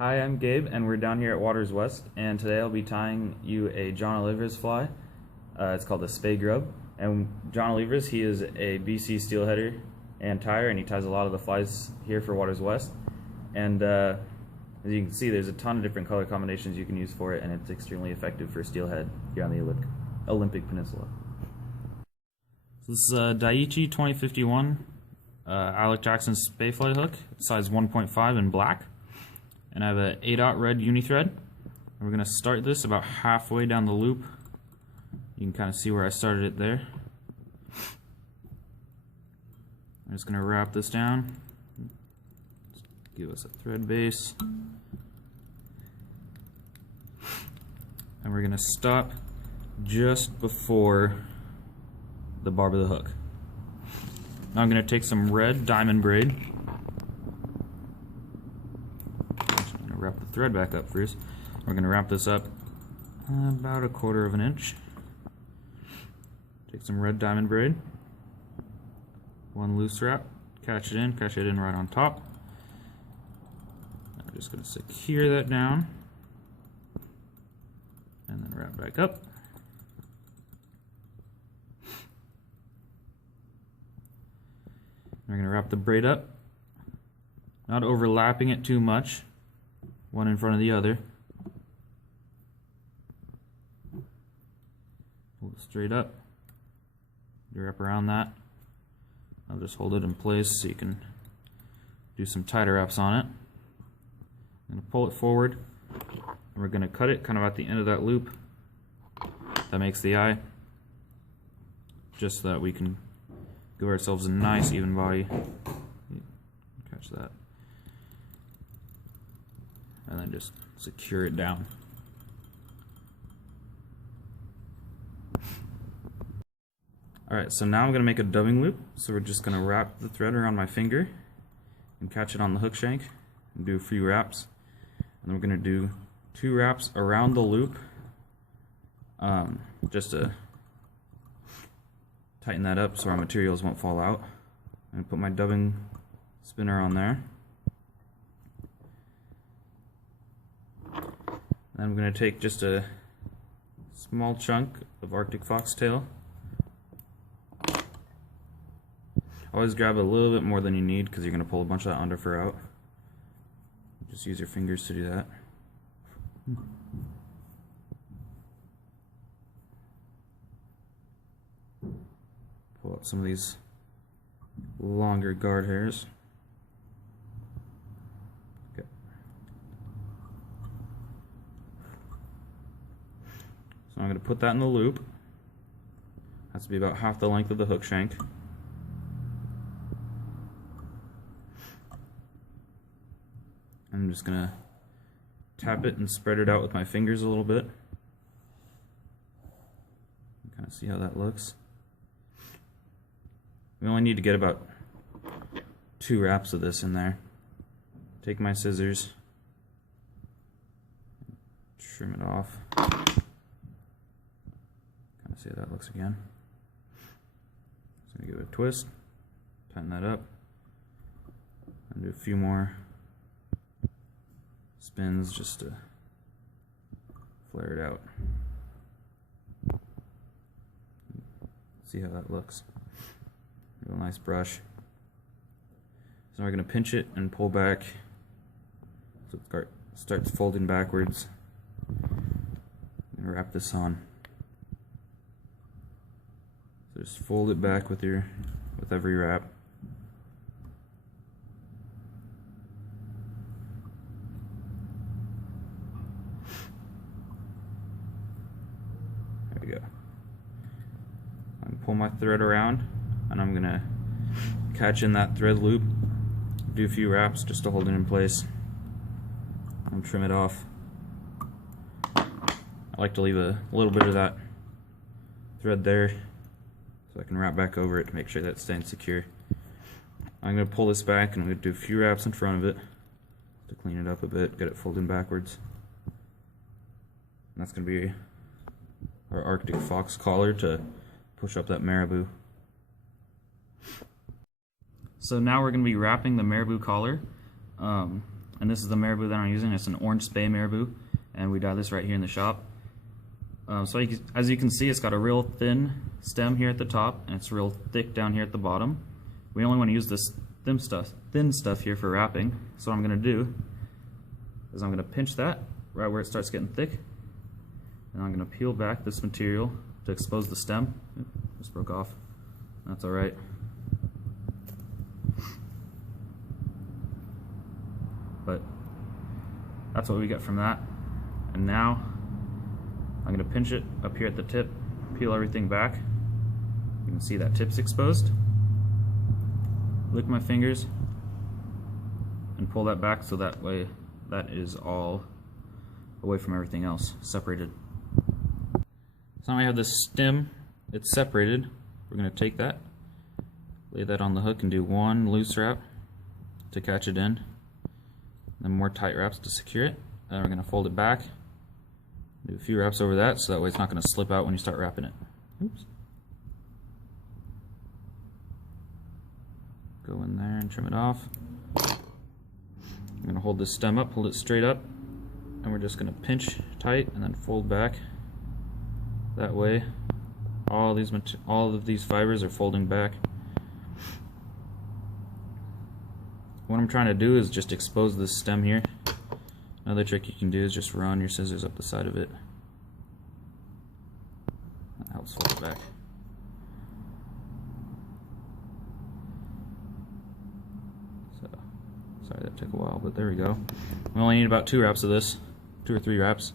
Hi, I'm Gabe, and we're down here at Waters West, and today I'll be tying you a John Alevras fly. It's called the Spey Grub, and John Alevras, he is a BC steelheader and tyer, and he ties a lot of the flies here for Waters West. And as you can see, there's a ton of different color combinations you can use for it, and it's extremely effective for steelhead here on the Olympic Peninsula. So this is a Daiichi 2051 Alec Jackson Spey fly hook, size 1.5 in black. And I have an 8/0 Red Uni-Thread. And we're going to start this about halfway down the loop. You can kind of see where I started it there. I'm just going to wrap this down. Give us a thread base. And we're going to stop just before the barb of the hook. Now I'm going to take some red Diamond Braid. Wrap the thread back up first. We're going to wrap this up about 1/4 inch. Take some red Diamond Braid, one loose wrap, catch it in right on top. I'm just going to secure that down and then wrap back up. We're going to wrap the braid up, not overlapping it too much. One in front of the other. Hold it straight up. You wrap around that. I'll just hold it in place so you can do some tighter wraps on it. I'm going to pull it forward, and we're going to cut it kind of at the end of that loop. That makes the eye, just so that we can give ourselves a nice even body. Catch that. And then just secure it down. Alright, so now I'm going to make a dubbing loop. So we're just going to wrap the thread around my finger and catch it on the hook shank and do a few wraps. And then we're going to do 2 wraps around the loop just to tighten that up so our materials won't fall out. I'm going to put my dubbing spinner on there. I'm going to take just a small chunk of Arctic foxtail. Always grab a little bit more than you need because you're going to pull a bunch of that underfur out. Just use your fingers to do that. Pull out some of these longer guard hairs. I'm going to put that in the loop. Has to be about half the length of the hook shank. I'm just going to tap it and spread it out with my fingers a little bit. Kind of see how that looks. We only need to get about 2 wraps of this in there. Take my scissors, trim it off. See how that looks again. So I'm going to give it a twist, tighten that up, and do a few more spins just to flare it out. See how that looks. Real nice brush. So now we're going to pinch it and pull back so it starts folding backwards. I'm going to wrap this on. Just fold it back with every wrap. There we go. I'm gonna pull my thread around, and I'm gonna catch in that thread loop. Do a few wraps just to hold it in place. And trim it off. I like to leave a little bit of that thread there, so I can wrap back over it to make sure that it's staying secure. I'm going to pull this back and I'm going to do a few wraps in front of it to clean it up a bit, get it folding backwards. And that's going to be our Arctic fox collar to push up that marabou. So now we're going to be wrapping the marabou collar. and this is the Marabou that I'm using. It's an orange Spey Marabou, and we dye this right here in the shop. So as you can see, it's got a real thin stem here at the top, and it's real thick down here at the bottom. We only want to use this thin stuff here for wrapping. So what I'm going to do is I'm going to pinch that right where it starts getting thick, and I'm going to peel back this material to expose the stem. Oop, just broke off. That's alright. But that's what we get from that. And now I'm going to pinch it up here at the tip, peel everything back. You can see that tip's exposed. Lick my fingers and pull that back so that way that is all away from everything else, separated. So now I have this stem, it's separated. We're going to take that, lay that on the hook and do one loose wrap to catch it in, then more tight wraps to secure it. Then we're going to fold it back, do a few wraps over that so that way it's not going to slip out when you start wrapping it. Oops. Go in there and trim it off. I'm going to hold this stem up, hold it straight up, and we're just going to pinch tight and then fold back. That way all of these fibers are folding back. What I'm trying to do is just expose this stem here. Another trick you can do is just run your scissors up the side of it. That helps fold it back. So, sorry that took a while, but there we go. We only need about 2 wraps of this, 2 or 3 wraps.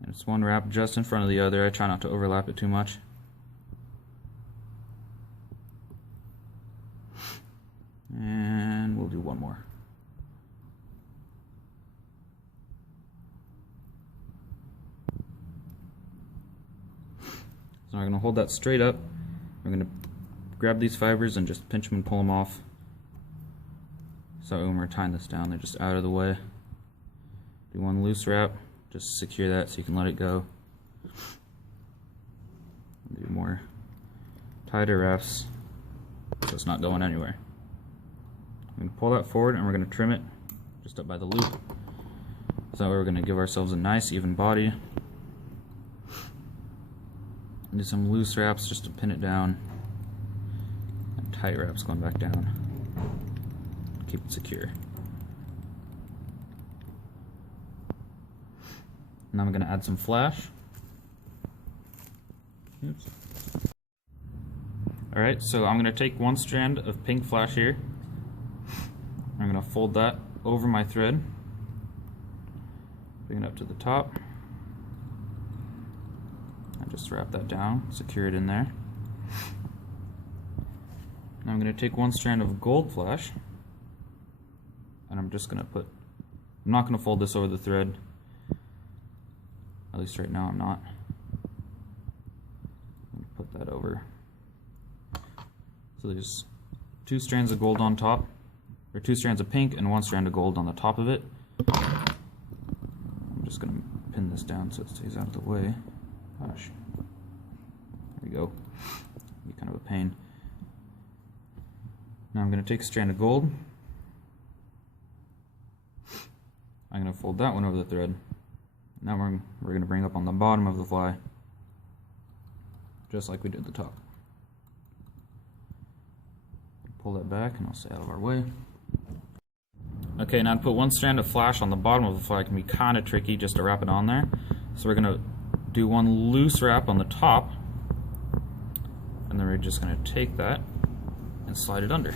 And it's one wrap just in front of the other. I try not to overlap it too much. And we'll do one more. So I'm going to hold that straight up. We're going to grab these fibers and just pinch them and pull them off. So when we're tying this down, they're just out of the way. Do one loose wrap, just secure that so you can let it go. Do more tighter wraps so it's not going anywhere. I'm going to pull that forward and we're going to trim it just up by the loop. So we're going to give ourselves a nice even body. Do some loose wraps just to pin it down, and tight wraps going back down. Keep it secure. Now I'm going to add some flash. Oops. Alright, so I'm going to take one strand of pink flash here. I'm going to fold that over my thread, bring it up to the top, and just wrap that down, secure it in there. Now I'm going to take one strand of gold flash, and I'm just going to I'm not going to fold this over the thread, at least right now I'm not. I'm going to put that over. So there's 2 strands of gold on top, or 2 strands of pink and 1 strand of gold on the top of it. I'm just going to pin this down so it stays out of the way. Gosh. There we go. Be kind of a pain. Now I'm going to take a strand of gold. I'm going to fold that one over the thread. Now we're going to bring up on the bottom of the fly, just like we did the top. Pull that back and I'll stay out of our way. Okay, now to put 1 strand of flash on the bottom of the fly can be kind of tricky just to wrap it on there. So we're going to do one loose wrap on the top, and then we're just going to take that and slide it under.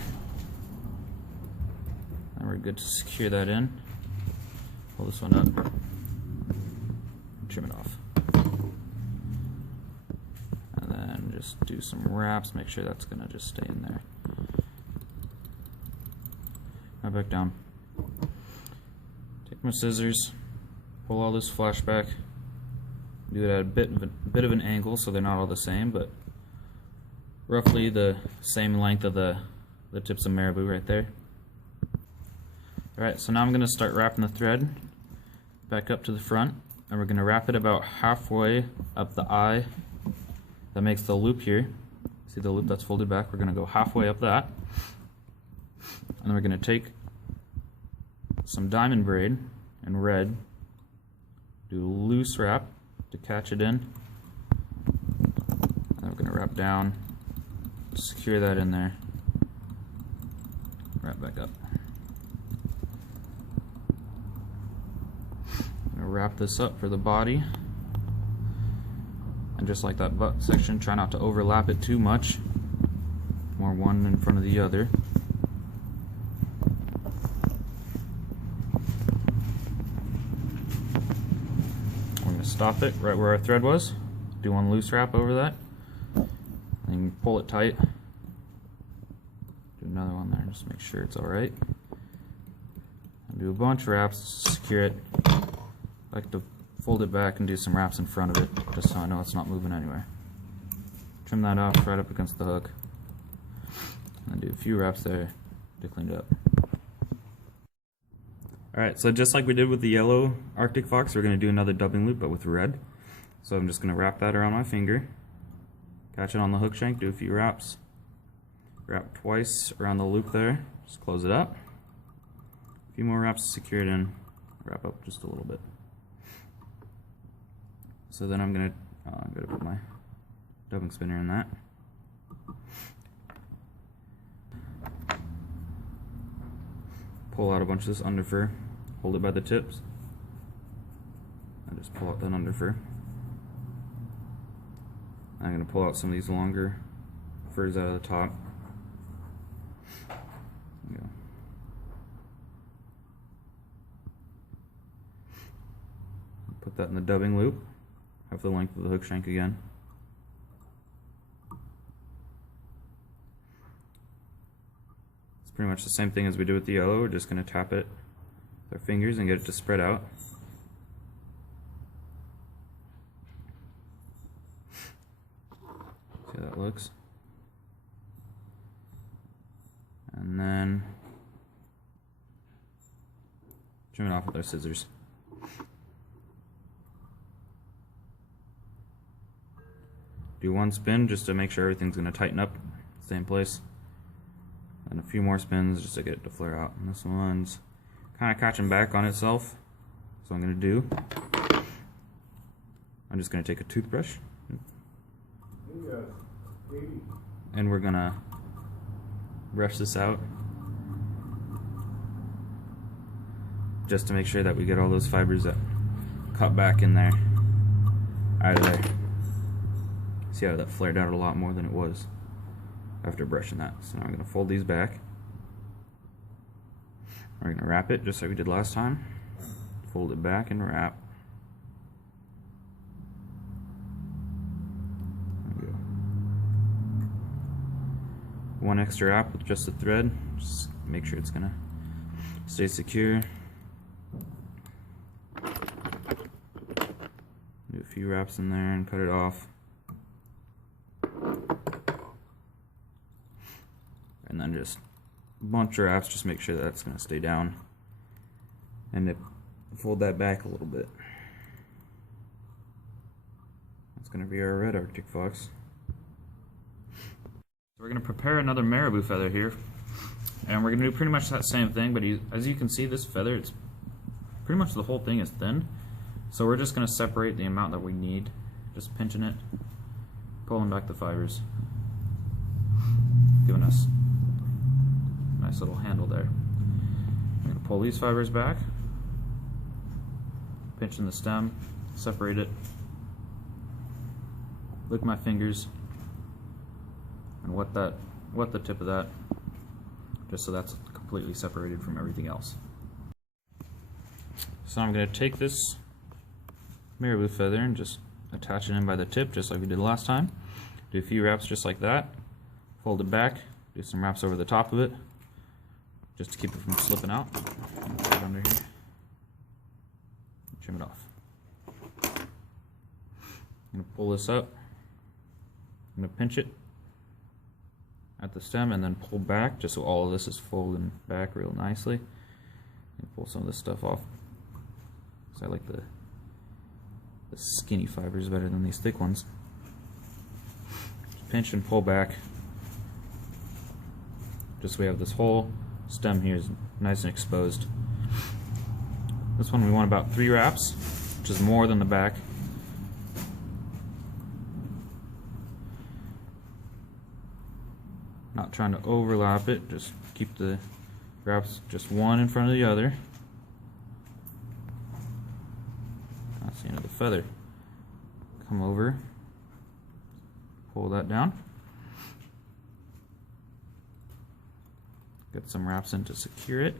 And we're good to secure that in. Pull this one up and trim it off. And then just do some wraps, make sure that's going to just stay in there. Now back down. Take my scissors, pull all this flash back, do it at a bit of an angle so they're not all the same, but roughly the same length of the tips of Marabou right there. Alright, so now I'm going to start wrapping the thread back up to the front, and we're going to wrap it about halfway up the eye that makes the loop here. See the loop that's folded back? We're going to go halfway up that, And then we're going to take some Diamond Braid in red, do a loose wrap to catch it in, and then we're going to wrap down, secure that in there, wrap back up. I'm going to wrap this up for the body, and just like that butt section, try not to overlap it too much, more one in front of the other. Stop it right where our thread was, do one loose wrap over that, and pull it tight, do another one there, just make sure it's alright, and do a bunch of wraps to secure it. I like to fold it back and do some wraps in front of it, just so I know it's not moving anywhere. Trim that off right up against the hook, and do a few wraps there to clean it up. Alright, so just like we did with the yellow Arctic Fox, we're going to do another dubbing loop, but with red. So I'm just going to wrap that around my finger, catch it on the hook shank, do a few wraps, wrap twice around the loop there, just close it up, a few more wraps to secure it in, wrap up just a little bit. So then I'm going to put my dubbing spinner in that. Pull out a bunch of this under fur, hold it by the tips, and just pull out that under fur. I'm going to pull out some of these longer furs out of the top. There we go. Put that in the dubbing loop, half the length of the hook shank again. Pretty much the same thing as we did with the yellow. We're just going to tap it with our fingers and get it to spread out. See how that looks? And then trim it off with our scissors. Do one spin just to make sure everything's going to tighten up, stay in place. And a few more spins just to get it to flare out. And this one's kind of catching back on itself. So I'm going to do, I'm just going to take a toothbrush. And we're going to brush this out. Just to make sure that we get all those fibers that cut back in there out of there. See how that flared out a lot more than it was after brushing that. So now I'm going to fold these back. We're going to wrap it just like we did last time. Fold it back and wrap. There we go. One extra wrap with just the thread. Just make sure it's going to stay secure. Do a few wraps in there and cut it off. And then just a bunch of wraps, just make sure that's going to stay down. And fold that back a little bit. That's going to be our red Arctic Fox. So we're going to prepare another marabou feather here. And we're going to do pretty much that same thing, but as you can see, this feather, it's pretty much the whole thing is thin. So we're just going to separate the amount that we need. Just pinching it, pulling back the fibers, giving us nice little handle there. I'm going to pull these fibers back, pinching the stem, separate it, lick my fingers, and wet the tip of that, just so that's completely separated from everything else. So I'm going to take this marabou feather and just attach it in by the tip, just like we did last time. Do a few wraps just like that, fold it back, do some wraps over the top of it, just to keep it from slipping out. Put it under here. Trim it off. I'm going to pull this up. I'm going to pinch it at the stem and then pull back, just so all of this is folding back real nicely. And pull some of this stuff off. So I like the skinny fibers better than these thick ones. Just pinch and pull back. Just so we have this whole stem here is nice and exposed. This one we want about 3 wraps, which is more than the back. Not trying to overlap it, just keep the wraps just one in front of the other. That's the end of the feather. Come over, pull that down. Get some wraps in to secure it.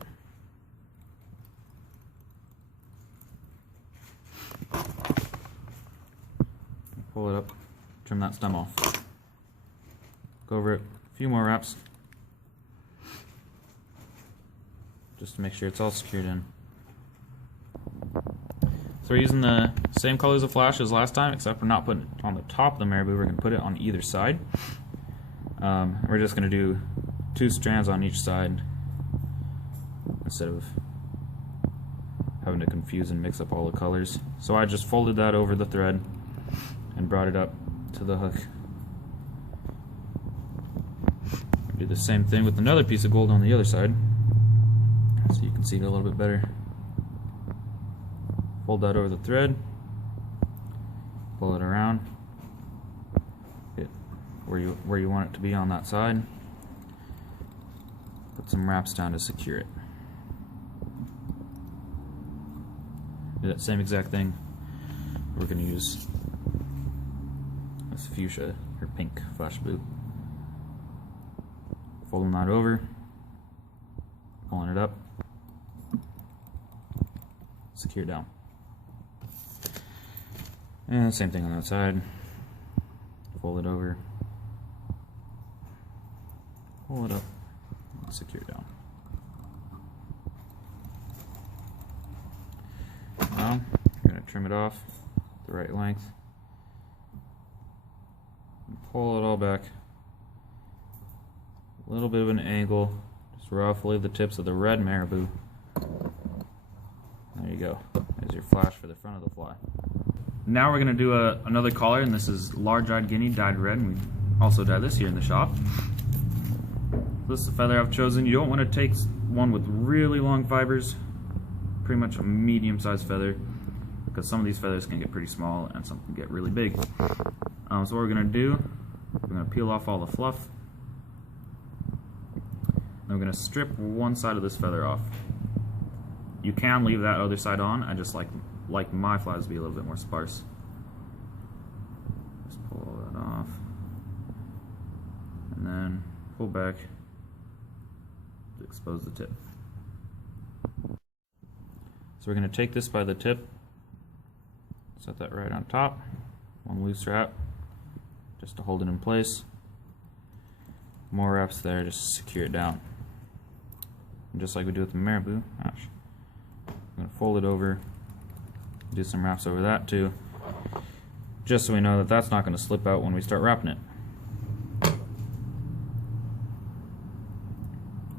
Pull it up, trim that stem off. Go over it, a few more wraps, just to make sure it's all secured in. So we're using the same colors of flash as last time, except we're not putting it on the top of the marabou, we're going to put it on either side. We're just going to do 2 strands on each side instead of having to confuse and mix up all the colors. So I just folded that over the thread and brought it up to the hook. Do the same thing with another piece of gold on the other side so you can see it a little bit better. Fold that over the thread, pull it around, get where you want it to be on that side, put some wraps down to secure it. Do that same exact thing. We're going to use this fuchsia or pink Flashabou. Folding that over, pulling it up, secure down. And same thing on that side. Fold it over, pull it up, secure down. Now you're going to trim it off the right length, and pull it all back. A little bit of an angle, just roughly the tips of the red marabou. There you go. There's your flash for the front of the fly. Now we're going to do another collar, and this is large-eyed Guinea dyed red, and we also dye this here in the shop. This is the feather I've chosen. You don't want to take one with really long fibers, pretty much a medium-sized feather, because some of these feathers can get pretty small and some can get really big. So what we're going to do, we're going to peel off all the fluff. Then we're going to strip one side of this feather off. You can leave that other side on. I just like my flies to be a little bit more sparse. Just pull that off. And then pull back to expose the tip. So we're going to take this by the tip, set that right on top, one loose wrap, just to hold it in place. More wraps there, just to secure it down. And just like we do with the marabou, I'm going to fold it over, do some wraps over that too, just so we know that that's not going to slip out when we start wrapping it.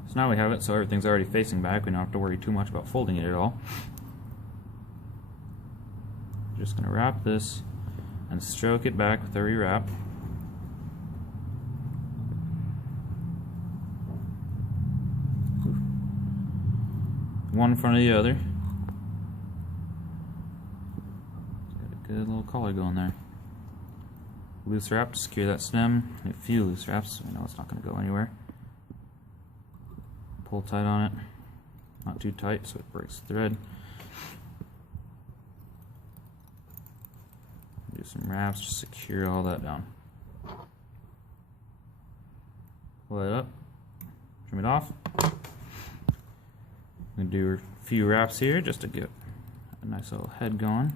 So now we have it so everything's already facing back, we don't have to worry too much about folding it at all. Just going to wrap this and stroke it back with every wrap. One in front of the other. Got a good little collar going there. Loose wrap to secure that stem. A few loose wraps so we know it's not going to go anywhere. Pull tight on it. Not too tight so it breaks the thread. Do some wraps to secure all that down. Pull it up. Trim it off. I'm going to do a few wraps here just to get a nice little head going.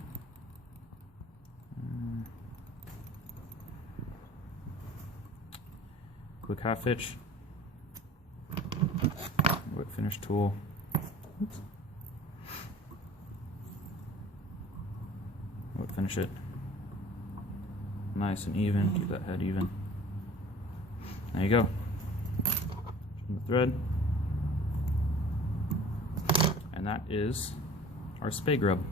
Quick half hitch. Whip finish tool. Oops. Whip finish it. Nice and even. Keep that head even. There you go. Trim the thread. And that is our Spey Grub.